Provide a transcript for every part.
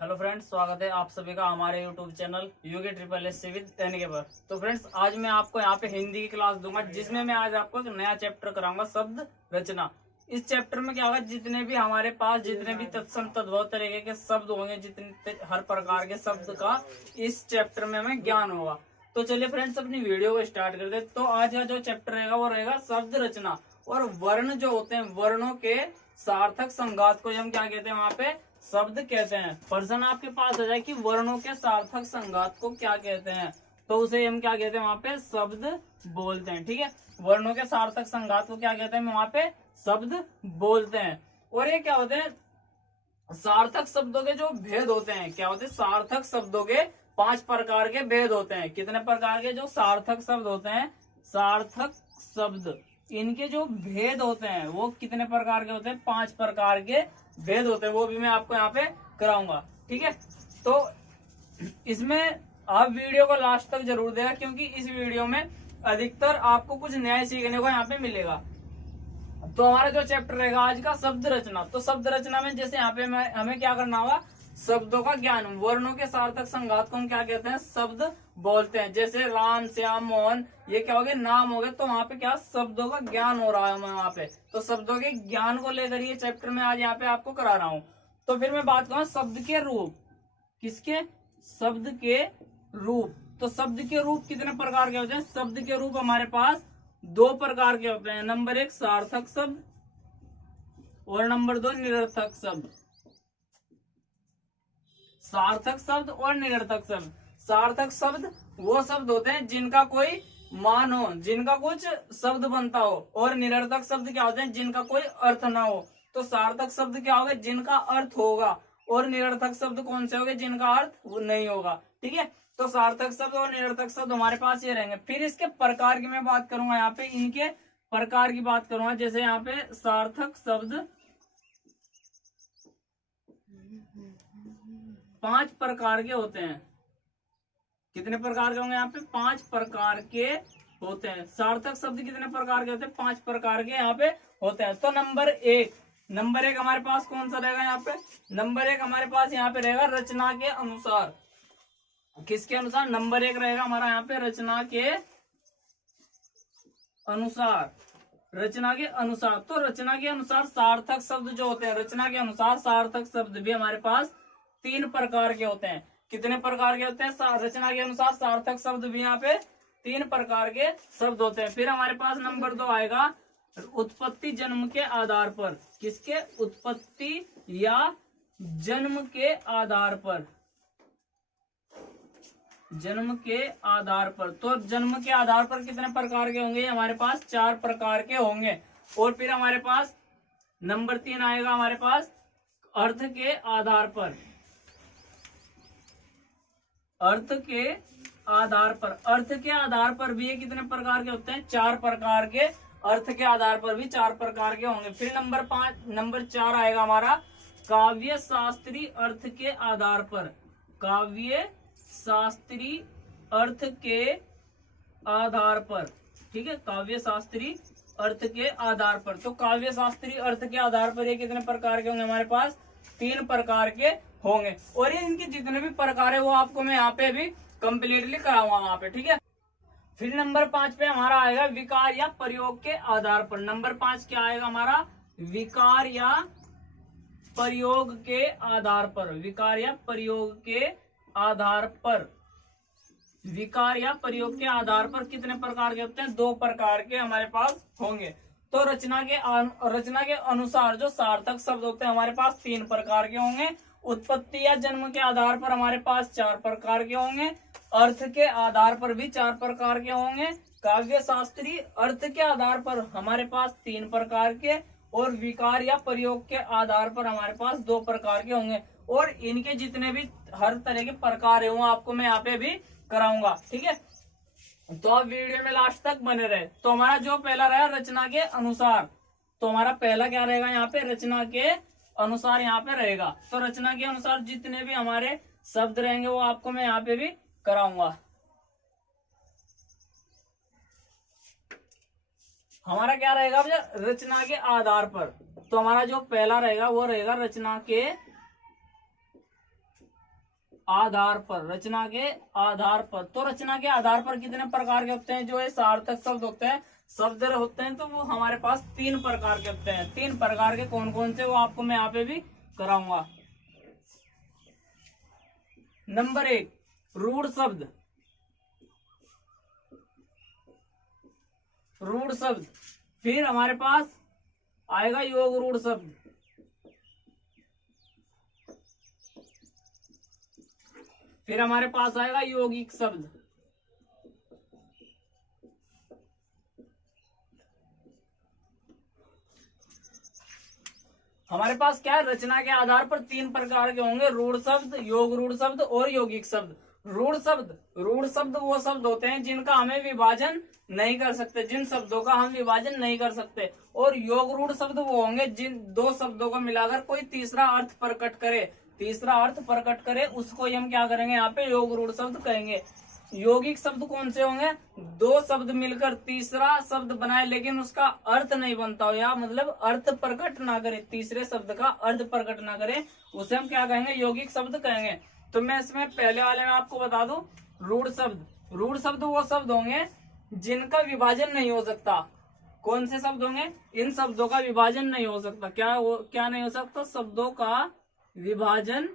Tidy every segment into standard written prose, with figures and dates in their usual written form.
Hello friends, स्वागत है आप सभी का हमारे YouTube channel UK triple S with N K पर। तो फ्रेंड्स, आज मैं आपको यहाँ पे हिंदी की क्लास दूंगा, जिसमें मैं आज आपको एक नया चैप्टर कराऊंगा, शब्द रचना। इस चैप्टर में क्या होगा, जितने भी हमारे पास जितने भी तत्सम तद्भव तरीके के शब्द होंगे, जितने हर प्रकार के शब्द का इस चैप्टर में हमें ज्ञान होगा। तो चलिए फ्रेंड्स, अपनी वीडियो को स्टार्ट करते हैं। तो आज का जो चैप्टर रहेगा वो रहेगा शब्द रचना। और वर्ण जो होते हैं, वर्णों के सार्थक संघात को हम क्या कहते हैं, वहां पे शब्द कहते हैं। प्रश्न आपके पास आ जाए कि वर्णों के सार्थक संघात को क्या कहते हैं, तो उसे हम क्या कहते हैं, वहां पे शब्द बोलते हैं। ठीक है, वर्णों के सार्थक संघात को क्या कहते हैं, वहां पे शब्द बोलते हैं। और ये क्या होते हैं, सार्थक शब्दों के जो भेद होते हैं, क्या होते हैं, सार्थक शब्दों के 5 प्रकार के भेद होते हैं। कितने प्रकार के जो सार्थक शब्द होते हैं, सार्थक शब्द, इनके जो भेद होते हैं वो कितने प्रकार के होते हैं, 5 प्रकार के भेद होते हैं। वो भी मैं आपको यहाँ पे कराऊंगा। ठीक है, तो इसमें आप वीडियो को लास्ट तक जरूर देगा, क्योंकि इस वीडियो में अधिकतर आपको कुछ नया सीखने को यहाँ पे मिलेगा। तो हमारा जो चैप्टर रहेगा आज का, शब्द रचना। तो शब्द रचना में जैसे यहाँ पे हमें क्या करना होगा, शब्दों का ज्ञान। वर्णों के सार्थक संघात को हम क्या कहते हैं, शब्द बोलते हैं। जैसे राम, श्याम, मोहन, ये क्या हो गए, नाम हो गए। तो वहाँ पे क्या, शब्दों का ज्ञान हो रहा है वहाँ पे। तो शब्दों के ज्ञान को लेकर ये चैप्टर में आज यहाँ पे आपको करा रहा हूँ। तो फिर मैं बात करूँ शब्द के रूप। किसके, शब्द के रूप। तो शब्द के रूप कितने प्रकार के होते हैं, शब्द के रूप हमारे पास 2 प्रकार के होते हैं। नंबर 1 सार्थक शब्द और नंबर 2 निरर्थक शब्द। सार्थक शब्द और निरर्थक शब्द। सार्थक शब्द वो शब्द होते हैं जिनका कोई मान हो, जिनका कुछ शब्द बनता हो। और निरर्थक शब्द क्या होते हैं, जिनका कोई अर्थ ना हो। तो सार्थक शब्द क्या होगा, जिनका अर्थ होगा। और निरर्थक शब्द कौन से होंगे, जिनका अर्थ नहीं होगा। ठीक है, तो सार्थक शब्द और निरर्थक शब्द हमारे पास ये रहेंगे। फिर इसके प्रकार की मैं बात करूंगा, यहाँ पे इनके प्रकार की बात करूंगा। जैसे यहाँ पे सार्थक शब्द 5 प्रकार के होते हैं। कितने प्रकार के होंगे, यहाँ पे 5 प्रकार के होते हैं। सार्थक शब्द कितने प्रकार के होते हैं, 5 प्रकार के यहाँ पे होते हैं। तो नंबर एक हमारे पास कौन सा रहेगा, यहाँ पे नंबर 1 हमारे पास यहाँ पे रहेगा रचना के अनुसार। किसके अनुसार, नंबर 1 रहेगा हमारा यहाँ पे रचना के अनुसार। रचना के अनुसार, तो रचना के अनुसार सार्थक शब्द जो होते हैं, रचना के अनुसार सार्थक शब्द भी हमारे पास 3 प्रकार के होते हैं। कितने प्रकार के होते हैं, रचना के अनुसार सार्थक शब्द भी यहाँ पे 3 प्रकार के शब्द होते हैं। फिर हमारे पास नंबर 2 आएगा उत्पत्ति जन्म के आधार पर। किसके, उत्पत्ति या जन्म के आधार पर। जन्म के आधार पर, तो जन्म के आधार पर कितने प्रकार के होंगे, हमारे पास 4 प्रकार के होंगे। और फिर हमारे पास नंबर 3 आएगा हमारे पास अर्थ के आधार पर। अर्थ के आधार पर, अर्थ के आधार पर भी ये कितने प्रकार के होते हैं, 4 प्रकार के। अर्थ के आधार पर भी 4 प्रकार के होंगे। फिर नंबर 4 आएगा हमारा काव्य शास्त्री अर्थ के आधार पर। काव्य शास्त्री अर्थ के आधार पर। ठीक है, काव्य शास्त्री अर्थ के आधार पर। तो काव्य शास्त्री अर्थ के आधार पर ये कितने प्रकार के होंगे, हमारे पास 3 प्रकार के होंगे। और ये इनके जितने भी प्रकार है वो आपको मैं यहाँ पे भी कंप्लीटली कराऊंगा वहां पे। ठीक है, फिर नंबर 5 पे हमारा आएगा विकार या प्रयोग के आधार पर। नंबर 5 क्या आएगा हमारा, विकार या प्रयोग के आधार पर। विकार या प्रयोग के आधार पर। विकार या प्रयोग के आधार पर कितने प्रकार के होते हैं, 2 प्रकार के हमारे पास होंगे। तो रचना के अनुसार जो सार्थक शब्द होते हैं हमारे पास 3 प्रकार के होंगे। उत्पत्ति या जन्म के आधार पर हमारे पास 4 प्रकार के होंगे। अर्थ के आधार पर भी 4 प्रकार के होंगे। काव्य शास्त्री अर्थ के आधार पर हमारे पास 3 प्रकार के। और विकार या प्रयोग के आधार पर हमारे पास 2 प्रकार के होंगे। और इनके जितने भी हर तरह के प्रकार है वो आपको मैं यहाँ पे भी कराऊंगा। ठीक है, तो आप वीडियो में लास्ट तक बने रहे। तो हमारा जो पहला रहा रचना के अनुसार, तो हमारा पहला क्या रहेगा, यहाँ पे रचना के अनुसार यहाँ पे रहेगा। तो रचना के अनुसार जितने भी हमारे शब्द रहेंगे वो आपको मैं यहाँ पे भी कराऊंगा। हमारा क्या रहेगा भैया, रचना के आधार पर। तो हमारा जो पहला रहेगा वो रहेगा रचना के आधार पर, रचना के आधार पर। तो रचना के आधार पर कितने प्रकार के होते हैं? जो ये सार्थक शब्द होते हैं, शब्द होते हैं, तो वो हमारे पास 3 प्रकार के होते हैं। 3 प्रकार के कौन कौन से, वो आपको मैं यहाँ पे भी कराऊंगा। नंबर 1, रूढ़ शब्द। रूढ़ शब्द। फिर हमारे पास आएगा योग रूढ़ शब्द। फिर हमारे पास आएगा यौगिक शब्द। हमारे पास क्या है? रचना के आधार पर 3 प्रकार के होंगे, रूढ़ शब्द, योग रूढ़ शब्द और यौगिक शब्द। रूढ़ शब्द, रूढ़ शब्द वो शब्द होते हैं जिनका हमें विभाजन नहीं कर सकते, जिन शब्दों का हम विभाजन नहीं कर सकते। और योग रूढ़ शब्द वो होंगे जिन 2 शब्दों को मिलाकर कोई तीसरा अर्थ प्रकट करे, तीसरा अर्थ प्रकट करे, उसको ही हम क्या करेंगे? यहाँ पे योग रूढ़ शब्द कहेंगे। यौगिक शब्द कौन से होंगे? 2 शब्द मिलकर तीसरा शब्द बनाए लेकिन उसका अर्थ नहीं बनता हो, या मतलब अर्थ प्रकट ना करे, तीसरे शब्द का अर्थ प्रकट ना करे, उसे हम क्या कहेंगे? यौगिक शब्द कहेंगे। तो मैं इसमें पहले वाले में आपको बता दूं, रूढ़ शब्द। रूढ़ शब्द वो शब्द होंगे जिनका विभाजन नहीं हो सकता। कौन से शब्द होंगे? इन शब्दों का विभाजन नहीं हो सकता। क्या नहीं हो सकता? शब्दों का विभाजन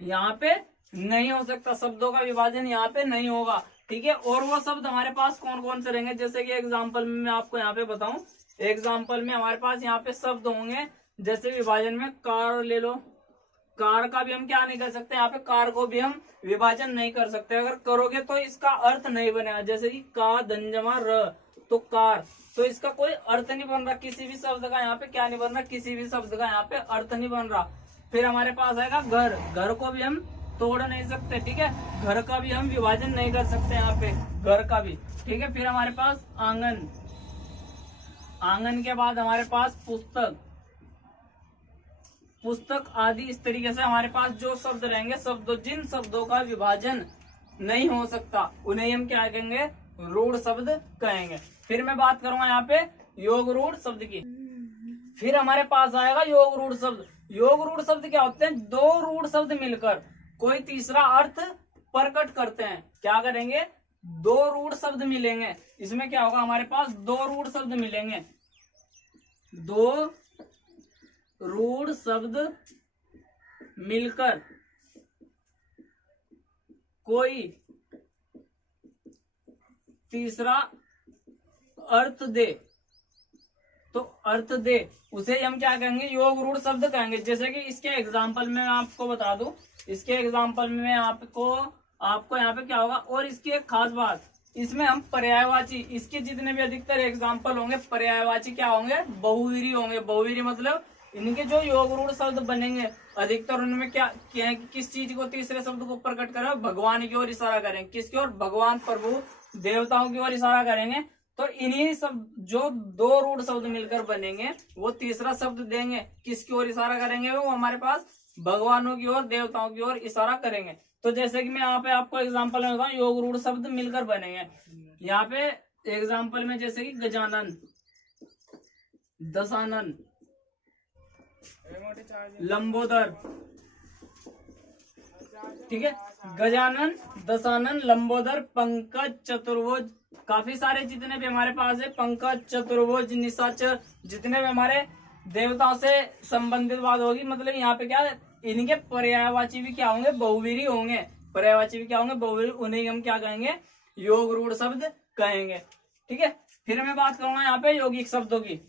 यहाँ पे नहीं हो सकता, शब्दों का विभाजन यहाँ पे नहीं होगा, ठीक है। और वो शब्द हमारे पास कौन कौन से रहेंगे? जैसे कि एग्जाम्पल में मैं आपको यहाँ पे बताऊं, एग्जाम्पल में हमारे पास यहाँ पे शब्द होंगे, जैसे विभाजन में कार ले लो। कार का भी हम क्या नहीं कर सकते? यहाँ पे कार को भी हम विभाजन नहीं कर सकते। अगर करोगे तो इसका अर्थ नहीं बनेगा। जैसे कि का धनजमा र, तो कार, तो इसका कोई अर्थ नहीं बन रहा, किसी भी शब्द का यहाँ पे क्या नहीं बन रहा? किसी भी शब्द का यहाँ पे अर्थ नहीं बन रहा। फिर हमारे पास आएगा घर। घर को भी हम तोड़ नहीं सकते, ठीक है। घर का भी हम विभाजन नहीं कर सकते यहाँ पे, घर का भी, ठीक है। फिर हमारे पास आंगन। आंगन के बाद हमारे पास पुस्तक, पुस्तक आदि। इस तरीके से हमारे पास जो शब्द रहेंगे, शब्दों, जिन शब्दों का विभाजन नहीं हो सकता, उन्हें हम क्या कहेंगे? रूढ़ शब्द कहेंगे। फिर मैं बात करूंगा यहाँ पे योग रूढ़ शब्द की। फिर हमारे पास आएगा योग रूढ़ शब्द। योग रूढ़ शब्द क्या होते हैं? 2 रूढ़ शब्द मिलकर कोई तीसरा अर्थ प्रकट करते हैं। क्या करेंगे? 2 रूढ़ शब्द मिलेंगे। इसमें क्या होगा? हमारे पास 2 रूढ़ शब्द मिलेंगे। 2 रूढ़ शब्द मिलकर कोई तीसरा अर्थ दे, तो अर्थ दे, उसे हम क्या कहेंगे? योग रूढ़ शब्द कहेंगे। जैसे कि इसके एग्जाम्पल में मैं आपको बता दूं, इसके एग्जाम्पल में आपको यहाँ पे क्या होगा? और इसकी एक खास बात, इसमें हम पर्यायवाची, इसके जितने भी अधिकतर एग्जाम्पल होंगे पर्यायवाची क्या होंगे? बहुवीरी होंगे। बहुवीरी मतलब इनके जो योग रूढ़ शब्द बनेंगे अधिकतर उनमें क्या है? किस चीज को, तीसरे शब्द को प्रकट करें? भगवान की ओर इशारा करें। किसकी ओर? भगवान, प्रभु, देवताओं की ओर इशारा करेंगे। तो इन्हीं सब जो 2 रूढ़ शब्द मिलकर बनेंगे वो तीसरा शब्द देंगे। किसकी ओर इशारा करेंगे? वो हमारे पास भगवानों की ओर, देवताओं की ओर इशारा करेंगे। तो जैसे कि मैं यहाँ पे आपको एग्जांपल में बताऊं, योग रूढ़ शब्द मिलकर बनेंगे। यहाँ पे एग्जांपल में जैसे कि गजानन, दशानन, लंबोदर, ठीक है। गजानन, दशानन, लंबोदर, पंकज, चतुर्भुज, काफी सारे जितने भी हमारे पास है, पंकज, चतुर्भुज, निशाचर, जितने भी हमारे देवताओं से संबंधित बात होगी, मतलब यहाँ पे क्या है? इनके पर्यायवाची भी क्या होंगे? बहुवीरी होंगे। पर्यायवाची भी क्या होंगे? बहुवीरी। उन्हें हम क्या कहेंगे? योग रूढ़ शब्द कहेंगे, ठीक है। फिर मैं बात करूंगा यहाँ पे यौगिक शब्दों की।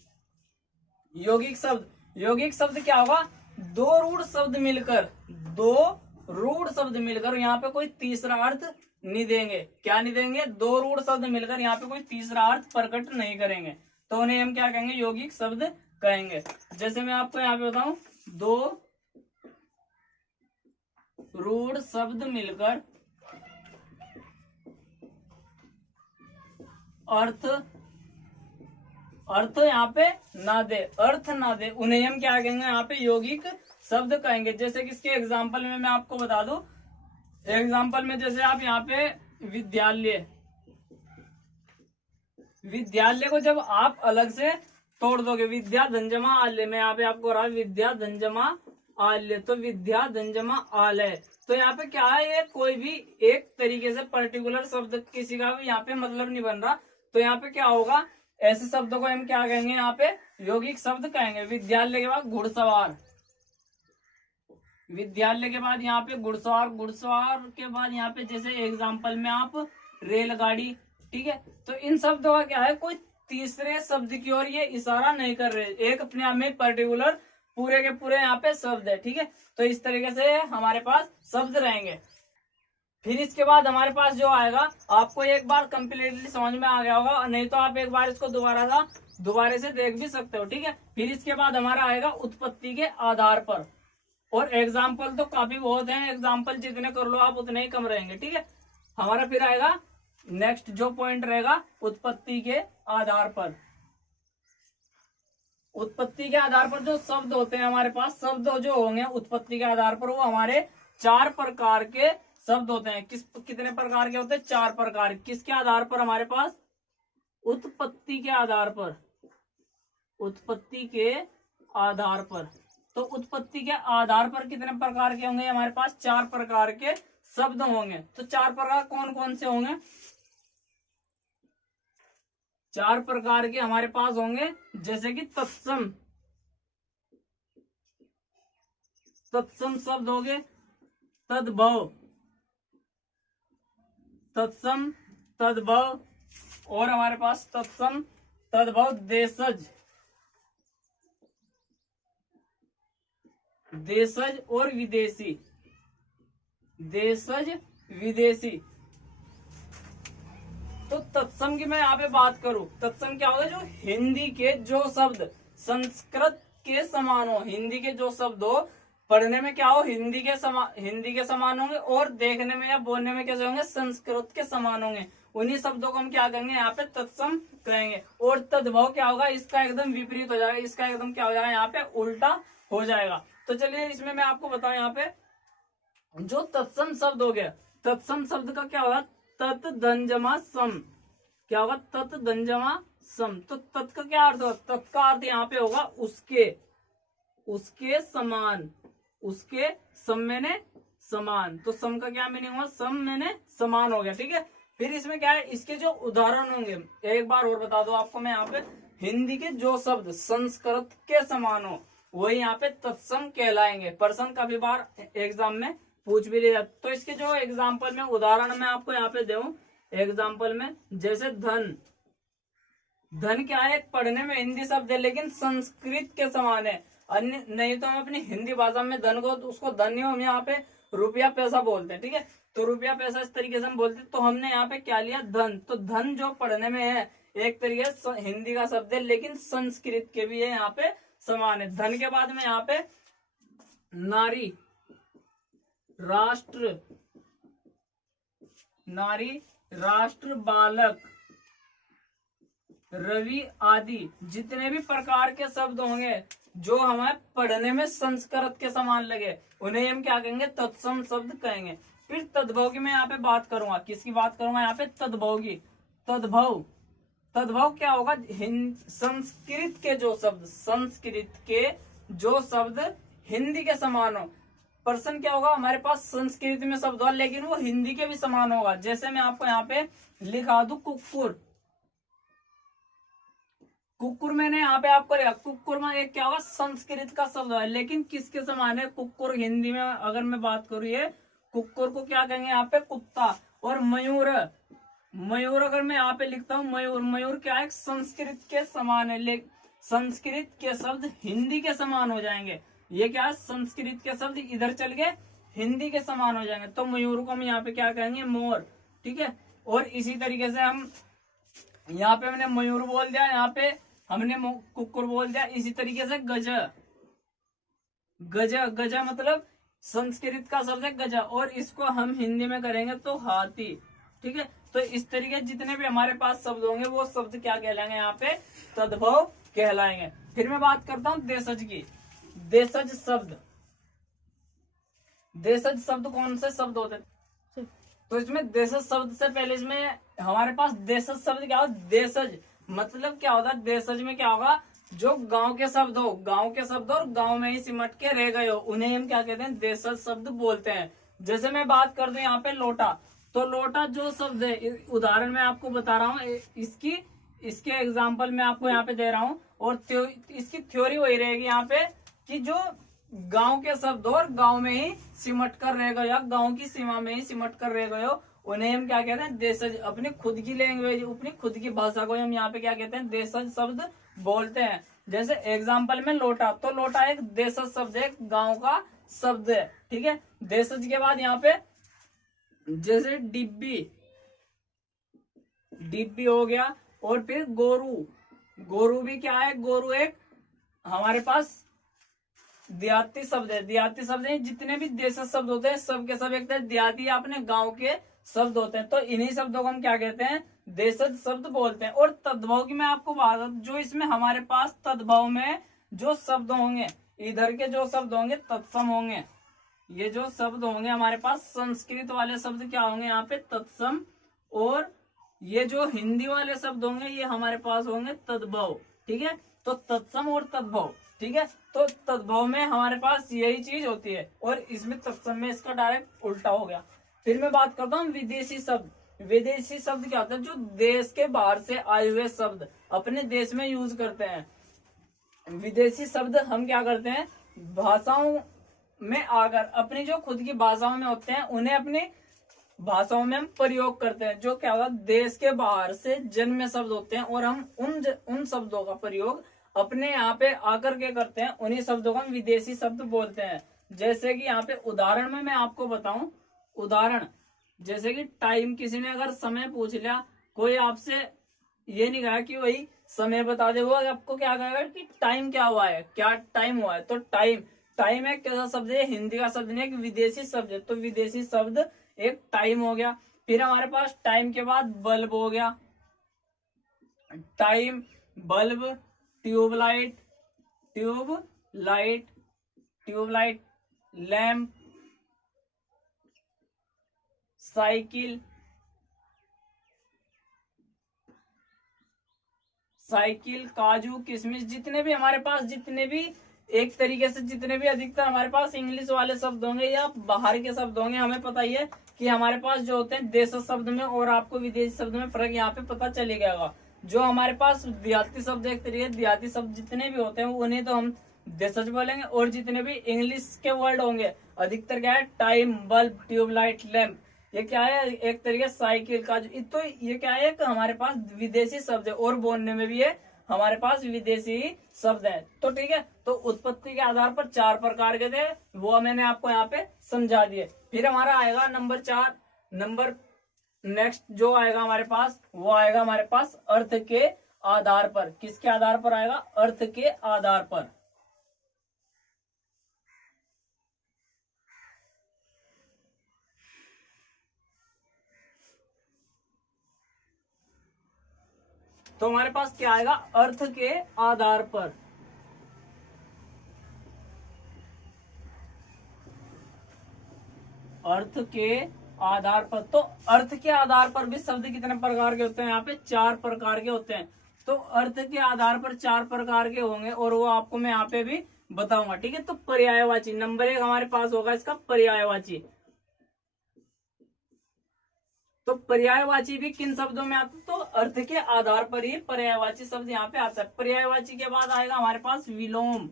यौगिक शब्द, यौगिक शब्द क्या होगा? 2 रूढ़ शब्द मिलकर, 2 रूढ़ शब्द मिलकर यहाँ पे कोई तीसरा अर्थ नहीं देंगे। क्या नहीं देंगे? 2 रूढ़ शब्द मिलकर यहाँ पे कोई तीसरा अर्थ प्रकट नहीं करेंगे, तो उन्हें हम क्या कहेंगे? यौगिक शब्द कहेंगे। जैसे मैं आपको यहाँ पे बताऊं, 2 रूढ़ शब्द मिलकर अर्थ यहाँ पे ना दे, अर्थ ना दे, उन्हें हम क्या कहेंगे? यहाँ पे यौगिक शब्द कहेंगे। जैसे कि इसके एग्जाम्पल में मैं आपको बता दूं, एग्जाम्पल में जैसे आप यहाँ पे विद्यालय, विद्यालय को जब आप अलग से तोड़ दोगे, विद्या धनजमा आल्य, में यहाँ पे आपको रहा विद्या धनजमा आल्य, तो विद्या धन जमा आलय। तो यहाँ पे क्या है, ये कोई भी एक तरीके से पर्टिकुलर शब्द किसी का भी यहाँ पे मतलब नहीं बन रहा। तो यहाँ पे क्या होगा, ऐसे शब्दों को हम क्या कहेंगे, यहाँ पे यौगिक शब्द कहेंगे। विद्यालय के बाद घुड़सवार, विद्यालय के बाद यहाँ पे घुड़सवार, घुड़सवार के बाद यहाँ पे जैसे एग्जाम्पल में आप रेलगाड़ी, ठीक है। तो इन शब्दों का क्या है, कोई तीसरे शब्द की ओर ये इशारा नहीं कर रहे, एक अपने आप में पर्टिकुलर पूरे के पूरे यहाँ पे शब्द है, ठीक है। तो इस तरीके से हमारे पास शब्द रहेंगे। फिर इसके बाद हमारे पास जो आएगा, आपको एक बार कंप्लीटली समझ में आ गया होगा, नहीं तो आप एक बार इसको दोबारा से देख भी सकते हो, ठीक है। फिर इसके बाद हमारा आएगा उत्पत्ति के आधार पर, और एग्जाम्पल तो काफी बहुत हैं, एग्जाम्पल जितने कर लो आप उतने ही कम रहेंगे, ठीक है। हमारा फिर आएगा नेक्स्ट जो पॉइंट रहेगा, उत्पत्ति के आधार पर। उत्पत्ति के आधार पर जो शब्द होते हैं हमारे पास, शब्द जो होंगे उत्पत्ति के आधार पर, वो हमारे 4 प्रकार के शब्द होते हैं। कितने प्रकार के होते हैं, 4 प्रकार। किसके आधार पर, हमारे पास उत्पत्ति के आधार पर, उत्पत्ति के आधार पर। तो उत्पत्ति के आधार पर कितने प्रकार के होंगे, हमारे पास 4 प्रकार के शब्द होंगे। तो 4 प्रकार कौन कौन से होंगे, 4 प्रकार के हमारे पास होंगे, जैसे कि तत्सम, तत्सम शब्द हो गए, तद्भव, तत्सम तद्भव, और हमारे पास तत्सम तद्भव देशज, देशज और विदेशी, देशज विदेशी। तो तत्सम की मैं यहाँ पे बात करूं, तत्सम क्या होगा, जो हिंदी के जो शब्द संस्कृत के समान हो, हिंदी के जो शब्द हो, पढ़ने में क्या हो, हिंदी के समान होंगे, और देखने में या बोलने में कैसे होंगे, संस्कृत के समान होंगे। उन्हीं शब्दों को हम क्या कहेंगे, यहाँ पे तत्सम कहेंगे। और तद्भव क्या होगा, इसका एकदम विपरीत हो जाएगा, इसका एकदम क्या हो जाएगा, यहाँ पे उल्टा हो जाएगा। तो चलिए इसमें मैं आपको बताऊं, यहाँ पे जो तत्सम शब्द हो गया, तत्सम शब्द का क्या होगा, तत् धन जमा सम, क्या होगा, तत् धन जमा सम। तो तत् का क्या अर्थ होगा, तत् का अर्थ यहाँ पे होगा उसके, उसके समान, उसके सम मैंने समान। तो सम का क्या मीनिंग हुआ, सम मैंने समान हो गया, ठीक है। फिर इसमें क्या है, इसके जो उदाहरण होंगे, एक बार और बता दो आपको मैं यहाँ पे, हिंदी के जो शब्द संस्कृत के समान हो, वही यहाँ पे तत्सम कहलाएंगे। पर्सन काफी बार एग्जाम में पूछ भी लिया। तो इसके जो एग्जाम्पल में उदाहरण मैं आपको यहाँ पे दूं, एग्जाम्पल में जैसे धन, धन क्या है, पढ़ने में हिंदी शब्द है लेकिन संस्कृत के समान है। अन्य नहीं तो हम अपनी हिंदी भाषा में धन को, उसको धन हम यहाँ पे रुपया पैसा बोलते हैं, ठीक है। तो रुपया पैसा इस तरीके से हम बोलते हैं। तो हमने यहाँ पे क्या लिया, धन। तो धन जो पढ़ने में है एक तरीके से हिंदी का शब्द है, लेकिन संस्कृत के भी है यहाँ पे समान है। धन के बाद में यहाँ पे नारी, राष्ट्र, नारी, राष्ट्र, बालक, रवि आदि जितने भी प्रकार के शब्द होंगे जो हमें पढ़ने में संस्कृत के समान लगे, उन्हें हम क्या कहेंगे, तत्सम शब्द कहेंगे। फिर तद्भव की मैं यहाँ पे बात करूंगा, किसकी बात करूंगा यहाँ पे, तद्भव की। तद्भव, तद्भव क्या होगा, संस्कृत के जो शब्द, संस्कृत के जो शब्द हिंदी के समान हो। पर्सन क्या होगा, हमारे पास संस्कृत में शब्द हो लेकिन वो हिंदी के भी समान होगा। जैसे मैं आपको यहाँ पे लिखा दूं कुक्कुर, कुक्कुर मैंने यहाँ पे आपको लिखा, कुक्कुर में एक क्या होगा, संस्कृत का शब्द है लेकिन किसके समान है, कुक्कुर। हिंदी में अगर मैं बात करूँ, ये कुक्कुर को क्या कहेंगे यहाँ पे, कुत्ता। और मयूर, मयूर अगर मैं यहाँ पे लिखता हूँ मयूर, मयूर क्या है, संस्कृत के समान है, लेकिन संस्कृत के शब्द हिंदी के समान हो जाएंगे। ये क्या है, संस्कृत के शब्द इधर चल गए हिंदी के समान हो जाएंगे। तो मयूर को हम यहाँ पे क्या कहेंगे, मोर, ठीक है। और इसी तरीके से हम यहाँ पे हमने मयूर बोल दिया, यहाँ पे हमने कुक्कुर बोल दिया। इसी तरीके से गज, गजा, गजा मतलब संस्कृत का शब्द है गजा, और इसको हम हिंदी में करेंगे तो हाथी, ठीक है। तो इस तरीके जितने भी हमारे पास शब्द होंगे वो शब्द क्या कहलाएंगे, यहाँ पे तद्भव कहलाएंगे। फिर मैं बात करता हूँ देशज की। देशज शब्द, देशज शब्द कौन से शब्द होते हैं, तो इसमें देशज शब्द से पहले इसमें हमारे पास देशज शब्द क्या होगा, देशज मतलब क्या होता है, देशज में क्या होगा, जो गांव के शब्द हो, गांव के शब्द और गांव में ही सिमट के रह गए हो, उन्हें हम क्या कहते हैं, देशज शब्द बोलते हैं। जैसे मैं बात कर दूं यहाँ पे लोटा, तो लोटा जो शब्द है, उदाहरण मैं आपको बता रहा हूँ, इसके एग्जाम्पल मैं आपको यहाँ पे दे रहा हूँ, और इसकी थ्योरी वही रहेगी यहाँ पे कि जो गांव के शब्द और गांव में ही सिमट कर रह गए, या गांव की सीमा में ही सिमट कर रह गए हो, उन्हें हम क्या कहते हैं, देशज। अपनी खुद की लैंग्वेज, अपनी खुद की भाषा को हम यहाँ पे क्या कहते हैं, देशज शब्द बोलते हैं। जैसे एग्जाम्पल में लोटा, तो लोटा एक देशज शब्द है, गांव का शब्द है, ठीक है। देशज के बाद यहाँ पे जैसे डिब्बी, डिब्बी हो गया, और फिर गोरू, गोरू भी क्या है, गोरू एक हमारे पास देहाती शब्द है। देहाती शब्द है, जितने भी देशज शब्द होते हैं सब के सब एक तरह देहाती अपने गांव के शब्द होते हैं, तो इन्हीं शब्दों को हम क्या कहते हैं, देशज शब्द बोलते हैं। और तद्भव की मैं आपको बात, जो इसमें हमारे पास तद्भव में जो शब्द होंगे, इधर के जो शब्द होंगे तत्सम होंगे, ये जो शब्द होंगे हमारे पास संस्कृत वाले शब्द क्या होंगे यहाँ पे, तत्सम, और ये जो हिंदी वाले शब्द होंगे ये हमारे पास होंगे तद्भव, ठीक है। तो तत्सम और तद्भव, ठीक है। तो तद्भव में हमारे पास यही चीज होती है, और इसमें तत्सम में इसका डायरेक्ट उल्टा हो गया। फिर मैं बात करता हूँ विदेशी शब्द। विदेशी शब्द क्या होता है, जो देश के बाहर से आए हुए शब्द अपने देश में यूज करते हैं। विदेशी शब्द हम क्या करते हैं, भाषाओं में आकर अपनी जो खुद की भाषाओं में होते हैं उन्हें अपनी भाषाओं में हम प्रयोग करते हैं। जो क्या होगा, देश के बाहर से जन्मे शब्द होते हैं, और हम उन शब्दों का प्रयोग अपने यहाँ पे आकर के करते हैं, उन्हीं शब्दों को हम विदेशी शब्द बोलते हैं। जैसे कि यहाँ पे उदाहरण में मैं आपको बताऊं, उदाहरण जैसे कि टाइम, किसी ने अगर समय पूछ लिया, कोई आपसे ये नहीं कहा कि वही समय बता दे, वो आपको क्या कहेगा कि टाइम क्या हुआ है, क्या टाइम हुआ है। तो टाइम, टाइम एक कैसा शब्द है, हिंदी का शब्द नहीं, एक विदेशी शब्द है। तो विदेशी शब्द एक टाइम हो गया। फिर हमारे पास टाइम के बाद बल्ब हो गया, time, bulb, tubelight, tubelight, tubelight, lamp, cycle, cycle, काजू, किशमिश, जितने भी हमारे पास, जितने भी एक तरीके से जितने भी अधिकतर हमारे पास इंग्लिश वाले शब्द होंगे या बाहर के शब्द होंगे, हमें पता ही है कि हमारे पास जो होते हैं देश शब्द में और आपको विदेशी शब्द में फर्क यहाँ पे पता चले गया। जो हमारे पास देहाती शब्द, एक तरीके देहाती शब्द जितने भी होते हैं उन्हें तो हम देशज बोलेंगे, और जितने भी इंग्लिश के वर्ड होंगे अधिकतर क्या है, टाइम, बल्ब, ट्यूबलाइट, लैंप, ये क्या है, एक तरीके साइकिल का। तो ये क्या है, एक हमारे पास विदेशी शब्द है, और बोलने में भी ये हमारे पास विदेशी शब्द है। तो ठीक है, तो उत्पत्ति के आधार पर 4 प्रकार के थे, वो मैंने आपको यहाँ पे समझा दिए। फिर हमारा आएगा नंबर 4, नंबर नेक्स्ट जो आएगा हमारे पास, वो आएगा हमारे पास अर्थ के आधार पर। किसके आधार पर आएगा, अर्थ के आधार पर। तो हमारे पास क्या आएगा, अर्थ के आधार पर। अर्थ के आधार पर, तो अर्थ के आधार पर भी शब्द कितने प्रकार के होते हैं, यहाँ पे 4 प्रकार के होते हैं। तो अर्थ के आधार पर 4 प्रकार के होंगे, और वो आपको मैं यहाँ पे भी बताऊंगा, ठीक है। तो पर्यायवाची, नंबर 1 हमारे पास होगा इसका पर्यायवाची। तो पर्यायवाची भी किन शब्दों में आता है, तो अर्थ के आधार पर ही पर्यायवाची शब्द यहाँ पे आता है। पर्यायवाची के बाद आएगा हमारे पास विलोम।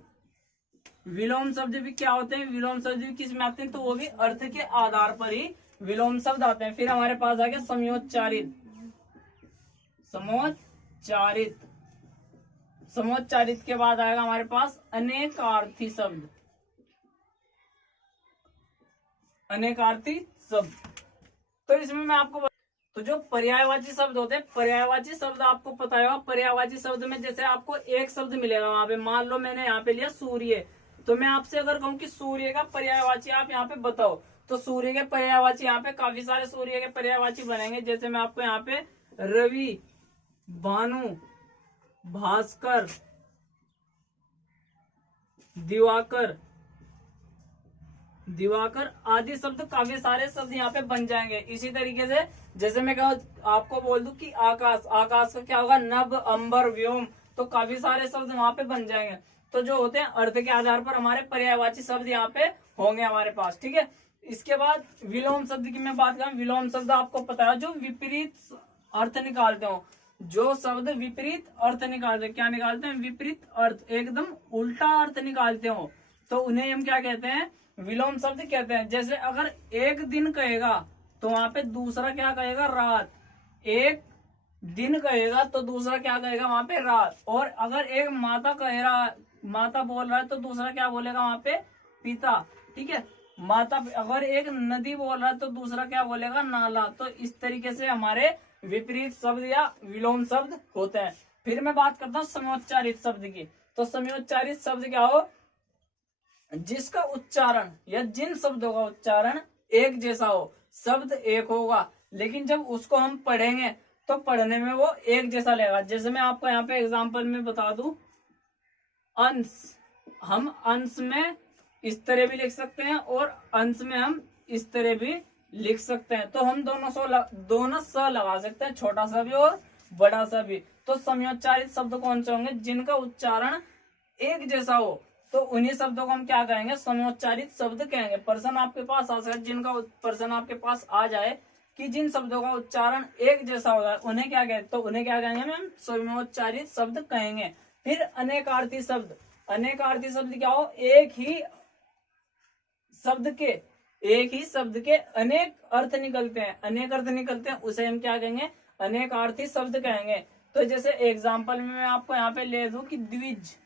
विलोम शब्द भी क्या होते हैं, विलोम शब्द भी किस में आते हैं, तो वो भी अर्थ के आधार पर ही विलोम शब्द आते हैं। फिर हमारे पास आ गया समयोच्चारित। समोच्चारित, समोच्चारित के बाद आएगा हमारे पास अनेकार्थी शब्द। अनेकार्थी शब्द, तो इसमें मैं आपको तो जो पर्यायवाची शब्द होते हैं, पर्यायवाची शब्द आपको पता होगा। पर्यायवाची शब्द में जैसे आपको एक शब्द मिलेगा वहां पे, मान लो मैंने यहाँ पे लिया सूर्य, तो मैं आपसे अगर कहूँ कि सूर्य का पर्यायवाची आप यहाँ पे बताओ, तो सूर्य के पर्यायवाची यहाँ पे काफी सारे सूर्य के पर्यायवाची बनेंगे। जैसे मैं आपको यहाँ पे रवि, भानु, भास्कर, दिवाकर, दिवाकर आदि शब्द, काफी सारे शब्द यहाँ पे बन जाएंगे। इसी तरीके से जैसे मैं कहूँ आपको बोल दूं कि आकाश, आकाश का क्या होगा, नभ, अंबर, व्योम, तो काफी सारे शब्द वहां पे बन जाएंगे। तो जो होते हैं अर्थ के आधार पर हमारे पर्यायवाची शब्द यहाँ पे होंगे हमारे पास, ठीक है। इसके बाद विलोम शब्द की मैं बात करूं, विलोम शब्द आपको पता है जो विपरीत अर्थ निकालते हो, जो शब्द विपरीत अर्थ निकालते हैं, क्या निकालते हैं, विपरीत अर्थ, एकदम उल्टा अर्थ निकालते हो, तो उन्हें हम क्या कहते हैं, विलोम शब्द कहते हैं। जैसे अगर एक दिन कहेगा तो वहां पे दूसरा क्या कहेगा, रात। एक दिन कहेगा तो दूसरा क्या कहेगा वहां पे, रात। और अगर एक माता कह रहा, माता बोल रहा है तो दूसरा क्या बोलेगा वहां पे, पिता, ठीक है। माता, अगर एक नदी बोल रहा है तो दूसरा क्या बोलेगा, नाला। तो इस तरीके से हमारे विपरीत शब्द या विलोम शब्द होते हैं। फिर मैं बात करता हूँ समयोच्चारित शब्द की। तो समयोच्चारित शब्द क्या हो, जिसका उच्चारण या जिन शब्दों का उच्चारण एक जैसा हो, शब्द एक होगा लेकिन जब उसको हम पढ़ेंगे तो पढ़ने में वो एक जैसा लगेगा। जैसे मैं आपको यहाँ पे एग्जांपल में बता दूं, अंश, हम अंश में इस तरह भी लिख सकते हैं और अंश में हम इस तरह भी लिख सकते हैं। तो हम दोनों स लगा सकते हैं, छोटा सा भी और बड़ा सा भी। तो समयोच्चारित शब्द कौन से होंगे, जिनका उच्चारण एक जैसा हो, तो उन्हीं शब्दों को हम क्या कहेंगे, समयोच्चारित शब्द कहेंगे। प्रश्न आपके पास आ सकता है, जिनका प्रश्न आपके पास आ जाए कि जिन शब्दों का उच्चारण एक जैसा होगा उन्हें क्या कहते, तो उन्हें क्या कहेंगे मैम, समयोच्चारित शब्द कहेंगे। फिर अनेकार्थी शब्द, अनेकार्थी शब्द क्या हो, एक ही शब्द के अनेक अर्थ निकलते हैं, अनेक अर्थ निकलते हैं, उसे हम क्या कहेंगे, अनेकार्थी शब्द कहेंगे। तो जैसे एग्जांपल में मैं आपको यहाँ पे ले दूं कि द्विज,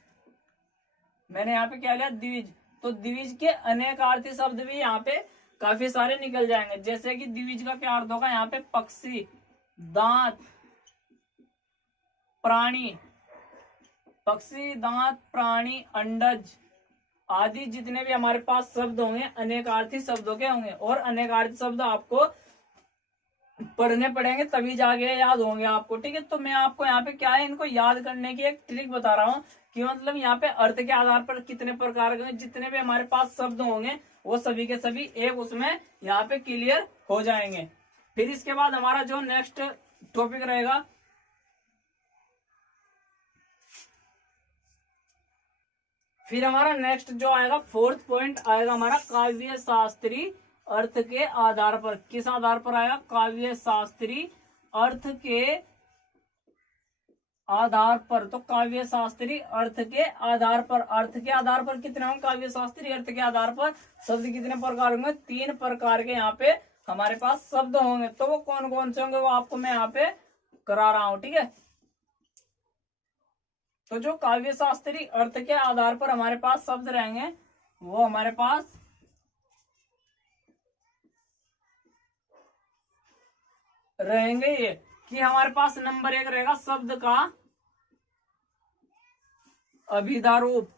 मैंने यहाँ पे क्या लिया, द्विज। तो द्विज के अनेकार्थी शब्द भी यहाँ पे काफी सारे निकल जाएंगे। जैसे कि द्विज का क्या अर्थ होगा, यहाँ पे पक्षी, दांत, प्राणी, पक्षी, दांत, प्राणी, अंडज आदि जितने भी हमारे पास शब्द होंगे अनेकार्थी शब्दों के होंगे। और अनेकार्थी शब्द आपको पढ़ने पड़ेंगे तभी जाके याद होंगे आपको, ठीक है। तो मैं आपको यहाँ पे क्या है, इनको याद करने की एक ट्रिक बता रहा हूँ कि मतलब यहाँ पे अर्थ के आधार पर कितने प्रकार के जितने भी हमारे पास शब्द होंगे वो सभी के सभी एक उसमें यहाँ पे क्लियर हो जाएंगे। फिर इसके बाद हमारा जो नेक्स्ट टॉपिक रहेगा, फिर हमारा नेक्स्ट जो आएगा, फोर्थ पॉइंट आएगा हमारा काव्य शास्त्री अर्थ के आधार पर। किस आधार पर आएगा, काव्य शास्त्री अर्थ के आधार पर। तो काव्य शास्त्री अर्थ के आधार पर, अर्थ के आधार पर कितने होंगे, काव्य शास्त्री अर्थ के आधार पर शब्द कितने प्रकार होंगे, 3 प्रकार के यहाँ पे हमारे पास शब्द होंगे। तो वो कौन कौन से होंगे वो आपको मैं यहाँ पे करा रहा हूं, ठीक है। तो जो काव्य शास्त्री अर्थ के आधार पर हमारे पास शब्द रहेंगे वो हमारे पास रहेंगे ये, कि हमारे पास नंबर 1 रहेगा शब्द का अभिधा रूप,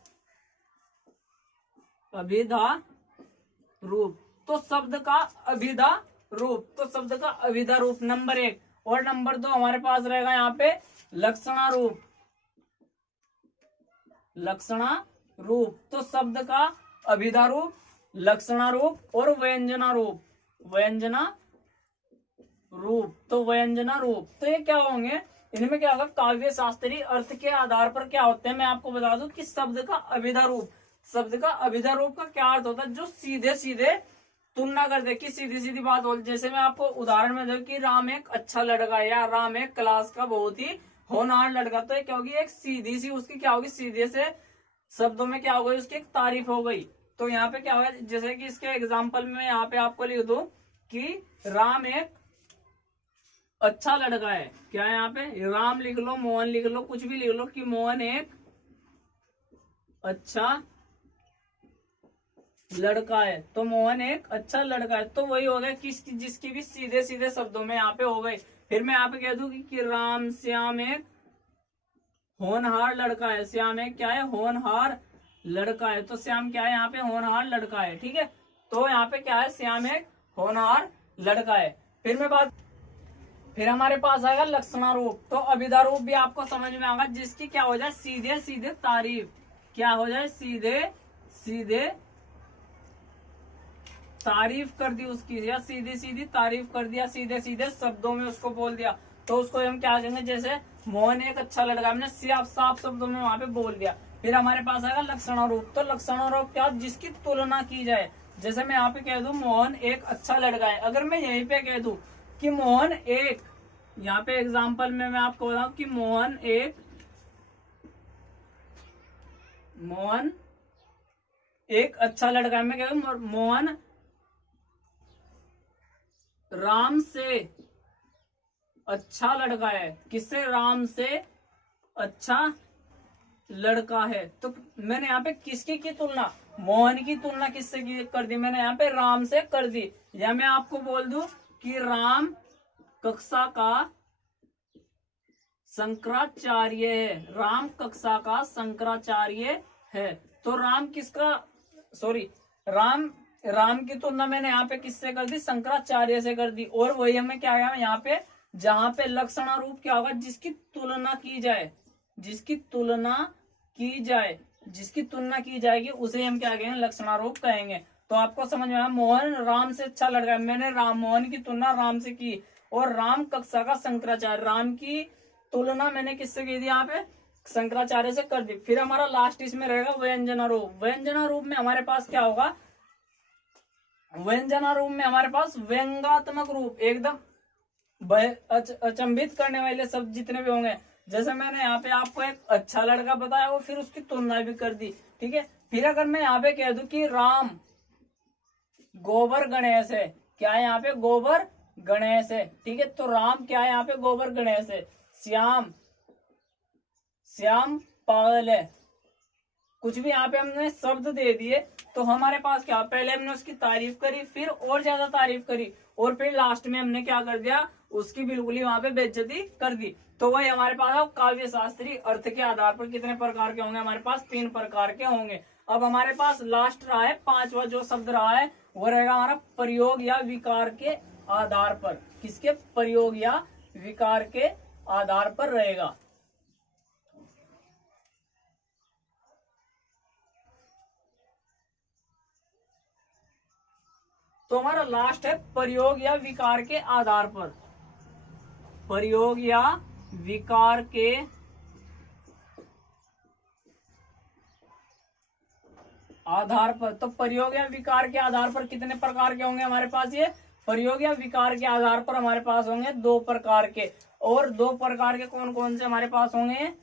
अभिधा रूप। तो शब्द का अभिधा रूप, तो शब्द का अभिधा रूप नंबर 1। और नंबर 2 हमारे पास रहेगा यहाँ पे लक्षणा रूप, लक्षणा रूप। तो शब्द का अभिधा रूप, लक्षणा रूप और व्यंजना रूप, व्यंजना रूप। तो व्यंजना रूप, तो ये क्या होंगे, इनमें क्या होगा, काव्य शास्त्री अर्थ के आधार पर क्या होते हैं मैं आपको बता दूं कि शब्द का अभिधा रूप, शब्द का अभिधा रूप का क्या अर्थ होता है, जो सीधे सीधे तुलना कर दे, कि सीधी सीधी बात बोल। जैसे मैं आपको उदाहरण में दूं कि राम एक अच्छा लड़का है या राम एक क्लास का बहुत ही होनहार लड़का, तो क्या होगी, एक सीधी सी उसकी क्या होगी, सीधे से शब्दों में क्या हो गई, उसकी एक तारीफ हो गई। तो यहाँ पे क्या होगा, जैसे कि इसके एग्जाम्पल में यहाँ पे आपको लिख दो कि राम एक अच्छा लड़का है। क्या है यहाँ पे, राम लिख लो, मोहन लिख लो, कुछ भी लिख लो, कि मोहन एक अच्छा लड़का है। तो मोहन एक अच्छा लड़का है, तो वही हो गया किसकी, जिसकी भी सीधे सीधे शब्दों में यहाँ पे हो गई। फिर मैं यहाँ पे कह दूं कि राम श्याम एक होनहार लड़का है, श्याम एक क्या है, होनहार लड़का है। तो श्याम क्या है, यहाँ पे होनहार लड़का है, ठीक है। तो यहाँ पे क्या है, श्याम एक होनहार लड़का है। फिर हमारे पास आएगा लक्षणा रूप। तो अभिधा रूप भी आपको समझ में आएगा, जिसकी क्या हो जाए, सीधे सीधे तारीफ, क्या हो जाए, सीधे सीधे तारीफ कर दी उसकी, या सीधी सीधी तारीफ कर दिया, सीधे सीधे शब्दों में उसको बोल दिया, तो उसको हम क्या कहेंगे, जैसे मोहन एक अच्छा लड़का है, हमने साफ साफ शब्दों में वहां पे बोल दिया। फिर हमारे पास आएगा लक्षणारूप। तो लक्षणारूप क्या, जिसकी तुलना की जाए। जैसे मैं यहाँ पे कह दूं मोहन एक अच्छा लड़का है, अगर मैं यहीं पे कह दूं कि मोहन एक, यहाँ पे एग्जाम्पल में मैं आपको बताऊं कि मोहन एक अच्छा लड़का है, मैं कह दूं मोहन राम से अच्छा लड़का है। किससे, राम से अच्छा लड़का है। तो मैंने यहाँ पे किसकी की तुलना, मोहन की तुलना किससे कर दी, मैंने यहाँ पे राम से कर दी। या मैं आपको बोल दूं कि राम कक्षा का शंकराचार्य है, राम कक्षा का शंकराचार्य है। तो राम किसका, सॉरी, राम की तुलना मैंने यहाँ पे किससे कर दी, शंकराचार्य से कर दी। और वही हमें क्या है यहाँ पे, जहां पे लक्षणारूप क्या होगा, जिसकी तुलना की जाए, जिसकी तुलना की जाएगी उसे हम क्या कहेंगे, लक्षणारूप कहेंगे। तो आपको समझ में आया, मोहन राम से अच्छा लड़का है, मैंने मोहन की तुलना राम से की। और राम कक्षा का शंकराचार्य, राम की तुलना मैंने किससे की थी, यहाँ पे शंकराचार्य से कर दी। फिर हमारा लास्ट इसमें रहेगा व्यंजनारूप। व्यंजनारूप में हमारे पास क्या होगा, व्यंजनारूप में हमारे पास व्यंगात्मक रूप, एकदम अचंभित करने वाले शब्द जितने भी होंगे। जैसे मैंने यहाँ पे आपको एक अच्छा लड़का बताया और फिर उसकी तुलना भी कर दी, ठीक है। फिर अगर मैं यहाँ पे कह दूं कि राम गोबर गणेश है, क्या है यहाँ पे, गोबर गणेश है, ठीक है। तो राम क्या है यहाँ पे, गोबर गणेश है। श्याम पागल है। कुछ भी यहाँ पे हमने शब्द दे दिए तो हमारे पास क्या, पहले हमने उसकी तारीफ करी, फिर और ज्यादा तारीफ करी, और फिर लास्ट में हमने क्या कर दिया, उसकी बिल्कुल ही वहां पे बेइज्जती कर दी। तो वही हमारे पास काव्य शास्त्री अर्थ के आधार पर कितने प्रकार के होंगे, हमारे पास 3 प्रकार के होंगे। अब हमारे पास लास्ट रहा है 5वां जो शब्द रहा है, वो रहेगा हमारा प्रयोग या विकार के आधार पर। किसके, प्रयोग या विकार के आधार पर रहेगा। तो हमारा लास्ट है प्रयोग या विकार के आधार पर। प्रयोग या विकार के आधार पर। तो प्रयोग या विकार के आधार पर कितने प्रकार के होंगे हमारे पास, ये प्रयोग या विकार के आधार पर हमारे पास होंगे 2 प्रकार के। और 2 प्रकार के कौन कौन से हमारे पास होंगे,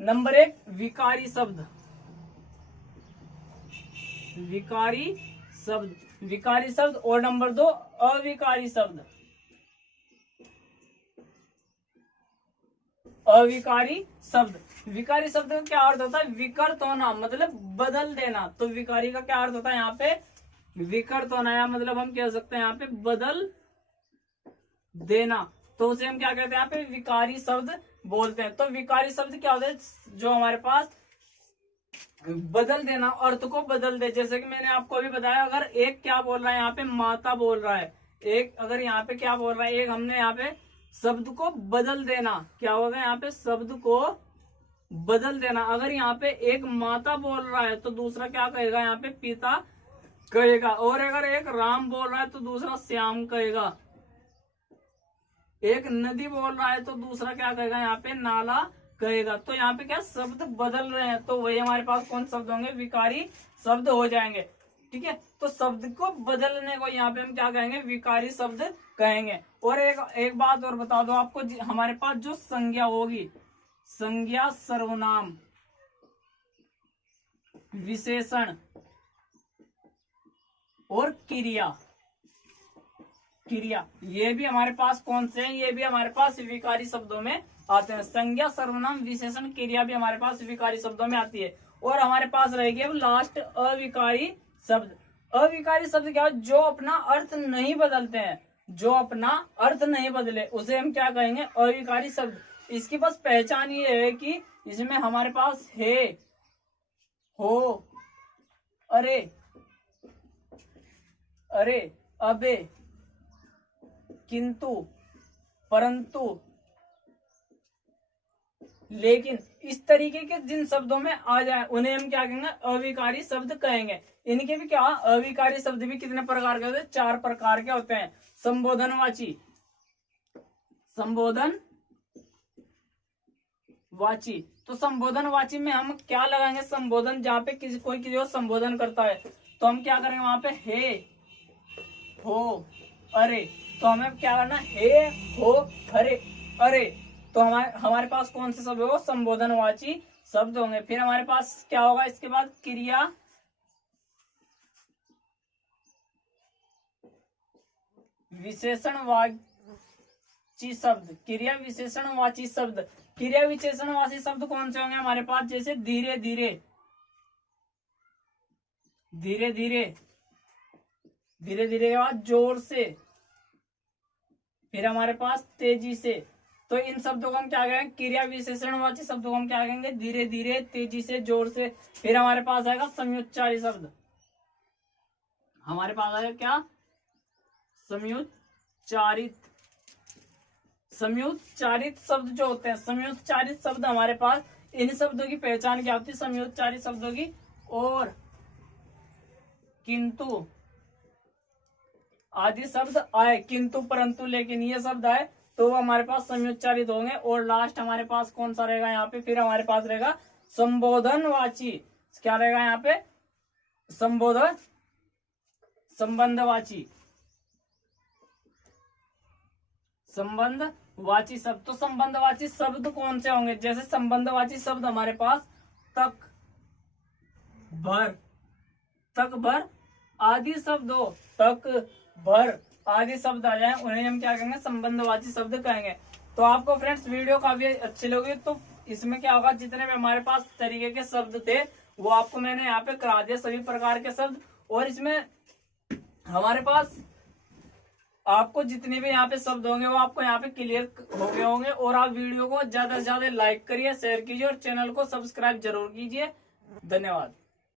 नंबर 1 विकारी शब्द, विकारी शब्द, और नंबर 2 अविकारी शब्द, अविकारी शब्द। विकारी शब्द का क्या अर्थ होता है, विकृत होना, मतलब बदल देना। तो विकारी का क्या अर्थ होता है यहाँ पे, विकृत होना, या मतलब हम कह सकते हैं यहाँ पे बदल देना। तो उसे हम क्या कहते हैं, यहाँ पे विकारी शब्द बोलते हैं। तो विकारी शब्द क्या होता है, जो हमारे पास बदल देना, अर्थ को बदल दे। जैसे कि मैंने आपको अभी बताया, अगर एक क्या बोल रहा है यहाँ पे, माता बोल रहा है, एक अगर यहाँ पे क्या बोल रहा है, एक हमने यहाँ पे शब्द को बदल देना, क्या होगा यहाँ पे, शब्द को बदल देना। अगर यहाँ पे एक माता बोल रहा है तो दूसरा क्या कहेगा, यहाँ पे पिता कहेगा। और अगर एक राम बोल रहा है तो दूसरा श्याम कहेगा। एक नदी बोल रहा है तो दूसरा क्या कहेगा, यहाँ पे नाला कहेगा। तो यहाँ पे क्या शब्द बदल रहे हैं, तो वही हमारे पास कौन शब्द होंगे, विकारी शब्द हो जाएंगे, ठीक है। तो शब्द को बदलने को यहाँ पे हम क्या कहेंगे, विकारी शब्द कहेंगे। और एक बात और बता दो आपको, हमारे पास जो संज्ञा होगी, संज्ञा, सर्वनाम, विशेषण और क्रिया, ये भी हमारे पास कौन से हैं, ये भी हमारे पास विकारी शब्दों में आते हैं। संज्ञा, सर्वनाम, विशेषण, क्रिया भी हमारे पास विकारी शब्दों में आती है। और हमारे पास रहेगी अब लास्ट अविकारी शब्द। अविकारी शब्द क्या है, जो अपना अर्थ नहीं बदलते हैं, जो अपना अर्थ नहीं बदले, उसे हम क्या कहेंगे, अविकारी शब्द। इसकी बस पहचान ये है कि इसमें हमारे पास है, हो, अरे, अबे, किंतु, परंतु, लेकिन, इस तरीके के जिन शब्दों में आ जाए उन्हें हम क्या कहेंगे, अविकारी शब्द कहेंगे। इनके भी क्या, अविकारी शब्द भी कितने प्रकार के होते हैं, 4 प्रकार के होते हैं। संबोधनवाची, संबोधनवाची, वाची। तो संबोधन वाची में हम क्या लगाएंगे, संबोधन, जहाँ पे कोई किसी को संबोधन करता है तो हम क्या करेंगे वहां पे हे, हो, अरे। तो हमें क्या करना, हे, हो, हरे, अरे। तो हमारे पास कौन से शब्द होगा, संबोधनवाची शब्द होंगे। फिर हमारे पास क्या होगा इसके बाद, क्रिया विशेषणवाची शब्द। क्रिया विशेषणवाची शब्द, क्रिया विशेषणवाची शब्द कौन से होंगे हमारे पास, जैसे धीरे धीरे, धीरे धीरे, धीरे धीरे के बाद जोर से, फिर हमारे पास तेजी से। तो इन शब्दों को हम क्या कहेंगे, क्रिया विशेषणवाची शब्दों को हम क्या कहेंगे, धीरे धीरे, तेजी से, जोर से। फिर हमारे पास आएगा संयुक्तचारी शब्द, हमारे पास आएगा क्या, संयुक्तचारित। संयुक्तचारित शब्द जो होते हैं, संयुक्तचारित शब्द हमारे पास, इन शब्दों की पहचान क्या होती है संयुक्तचारित शब्दों की, और, किंतु आदि शब्द आए, किंतु, परंतु, लेकिन ये शब्द आए तो वो हमारे पास संयुक्तचारित होंगे। और लास्ट हमारे पास कौन सा रहेगा यहाँ पे, फिर हमारे पास रहेगा संबोधनवाची। क्या रहेगा यहाँ पे, संबोधन, संबंधवाची, संबंधवाची शब्द। तो संबंधवाची शब्द कौन से होंगे, जैसे संबंधवाची शब्द हमारे पास तक, भर, तक, भर आदि शब्द हो, तक, भर आदि शब्द आ जाए उन्हें हम क्या कहेंगे, संबंधवाची शब्द कहेंगे। तो आपको फ्रेंड्स वीडियो काफी अच्छी लगी, तो इसमें क्या होगा, जितने भी हमारे पास तरीके के शब्द थे वो आपको मैंने यहाँ पे करा दिया, सभी प्रकार के शब्द। और इसमें हमारे पास आपको जितने भी यहाँ पे शब्द होंगे वो आपको यहाँ पे क्लियर हो गए होंगे। और आप वीडियो को ज्यादा से ज्यादा लाइक करिए, शेयर कीजिए और चैनल को सब्सक्राइब जरूर कीजिए। धन्यवाद।